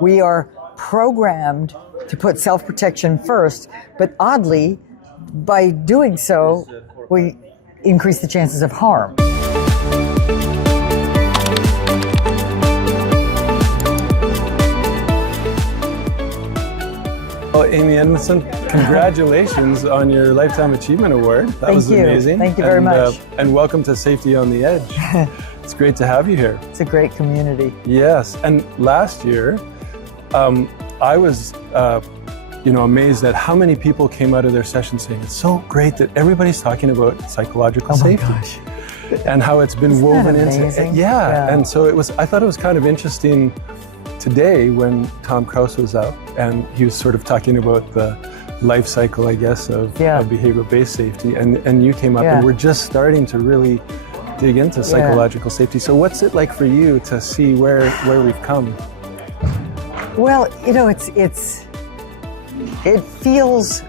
we are programmed to put self-protection first, but oddly, by doing so, we increase the chances of harm. Well, Amy Edmondson, congratulations on your Lifetime Achievement Award. That was amazing. Thank you very much. And welcome to Safety on the Edge. It's great to have you here. It's a great community. Yes, and last year, I was amazed at how many people came out of their session saying, it's so great that everybody's talking about psychological safety. Gosh. And how it's been woven into it. Yeah, and so I thought it was kind of interesting today when Tom Krause was up and he was sort of talking about the life cycle, I guess, of behavioral-based safety, and you came up and we're just starting to really dig into psychological safety. So what's it like for you to see where we've come? Well, it feels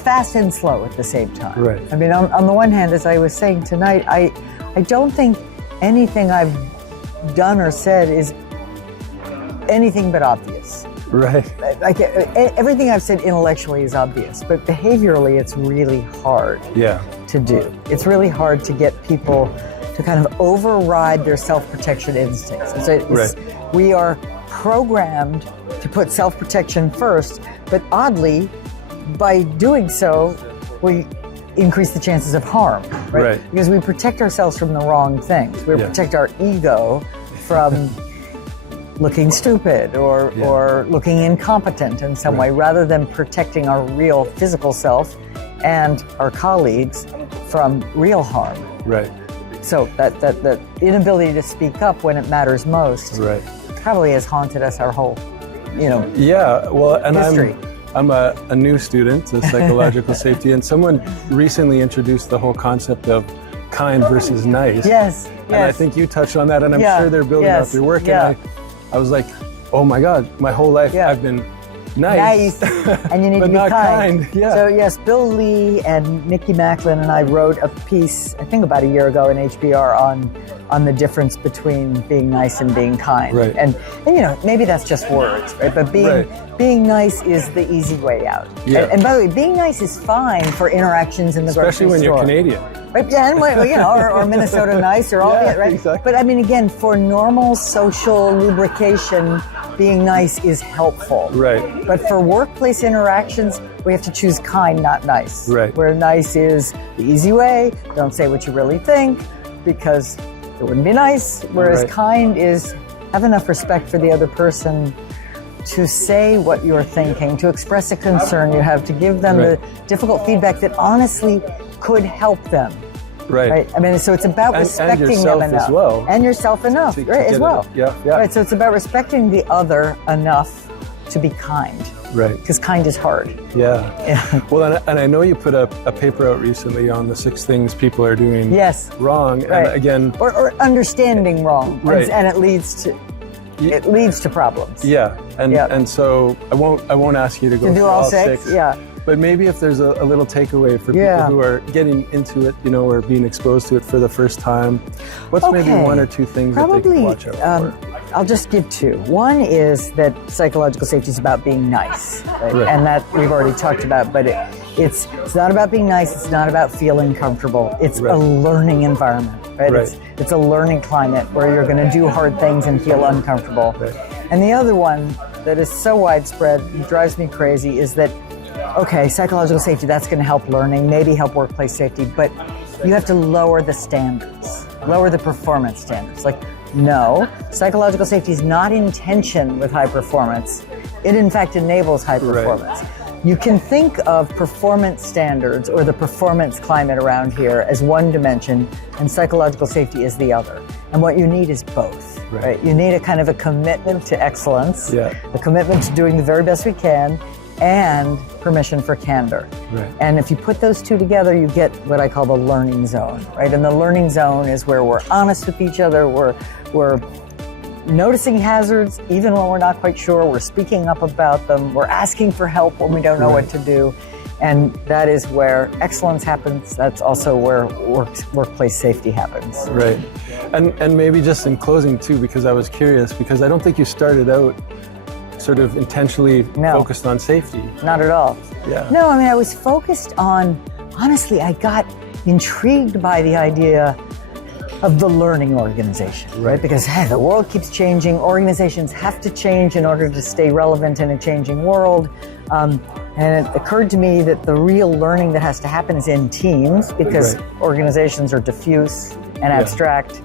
fast and slow at the same time. Right. I mean, on the one hand, as I was saying tonight, I don't think anything I've done or said is anything but obvious. Right. Like everything I've said intellectually is obvious, but behaviorally it's really hard to do. It's really hard to get people to kind of override their self-protection instincts. We are programmed to put self-protection first, but oddly, by doing so, we increase the chances of harm, right? Because we protect ourselves from the wrong things. We protect our ego from looking stupid or looking incompetent in some way, rather than protecting our real physical self and our colleagues from real harm. Right. So that inability to speak up when it matters most probably has haunted us our whole, history. I'm a new student of psychological safety, and someone recently introduced the whole concept of kind versus nice. Yes. And I think you touched on that, and I'm sure they're building out their work. And I was like, oh my God, my whole life I've been nice. And you need but to be not kind. Yeah. So yes, Bill Lee and Nikki Macklin and I wrote a piece, I think about a year ago in HBR on the difference between being nice and being kind. Right. And maybe that's just words, right? But being nice is the easy way out. Yeah. And by the way, being nice is fine for interactions in the grocery store. Especially when you're Canadian. Right, or Minnesota nice or all that, right? Exactly. But I mean, again, for normal social lubrication, being nice is helpful. Right. But for workplace interactions, we have to choose kind, not nice. Right. Where nice is the easy way, don't say what you really think, because it wouldn't be nice. Whereas kind is have enough respect for the other person to say what you're thinking, to express a concern you have, to give them the difficult feedback that honestly could help them. Right. I mean, so it's about respecting them enough. As well. And yourself enough, as well. Yeah. Right. So it's about respecting the other enough to be kind. Right. Because kind is hard. Yeah. Well, and I know you put a paper out recently on the 6 things people are doing wrong. Right. And again, or understanding wrong. Right. And it leads to problems. Yeah. And so I won't ask you to go through all 6. Yeah. But maybe if there's a little takeaway for people who are getting into it, or being exposed to it for the first time, what's maybe 1 or 2 things that they can watch out for? I'll just give 2. One is that psychological safety is about being nice, right? And that we've already talked about, but it's not about being nice, it's not about feeling comfortable. It's a learning environment, right? It's a learning climate where you're going to do hard things and feel uncomfortable. And the other one that is so widespread, drives me crazy, is that psychological safety, that's going to help learning, maybe help workplace safety, but you have to lower the standards, lower the performance standards. Like, no, psychological safety is not in tension with high performance. It, in fact, enables high performance. You can think of performance standards or the performance climate around here as one dimension, and psychological safety is the other. And what you need is both. Right? You need a kind of a commitment to excellence, a commitment to doing the very best we can, and permission for candor. And if you put those 2 together, you get what I call the learning zone, right? And the learning zone is where we're honest with each other, we're noticing hazards even when we're not quite sure, we're speaking up about them, we're asking for help when we don't know what to do, And that is where excellence happens. That's also where workplace safety happens. Right. And maybe just in closing too, because I was curious, because I don't think you started out sort of intentionally focused on safety. Not at all. Yeah. No, I mean, I was focused on, honestly, I got intrigued by the idea of the learning organization, right? Because hey, the world keeps changing. Organizations have to change in order to stay relevant in a changing world. And it occurred to me that the real learning that has to happen is in teams, because organizations are diffuse and abstract,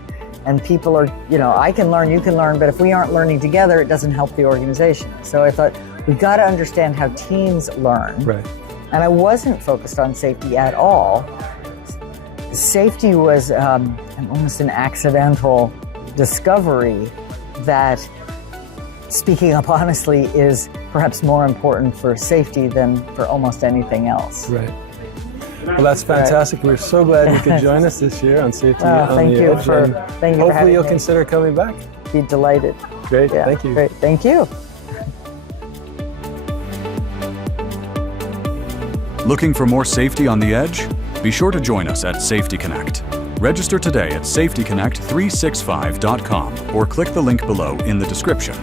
and people are, I can learn, you can learn, but if we aren't learning together, it doesn't help the organization. So I thought, we've got to understand how teams learn. Right. And I wasn't focused on safety at all. Safety was almost an accidental discovery that, speaking up honestly, is perhaps more important for safety than for almost anything else. Right. Well, that's fantastic. Right. We're so glad you could join us this year on Safety on the Edge. Thank you for having me. Hopefully you'll consider coming back. Be delighted. Great, thank you. Great, thank you. Looking for more safety on the edge? Be sure to join us at Safety Connect. Register today at safetyconnect365.com or click the link below in the description.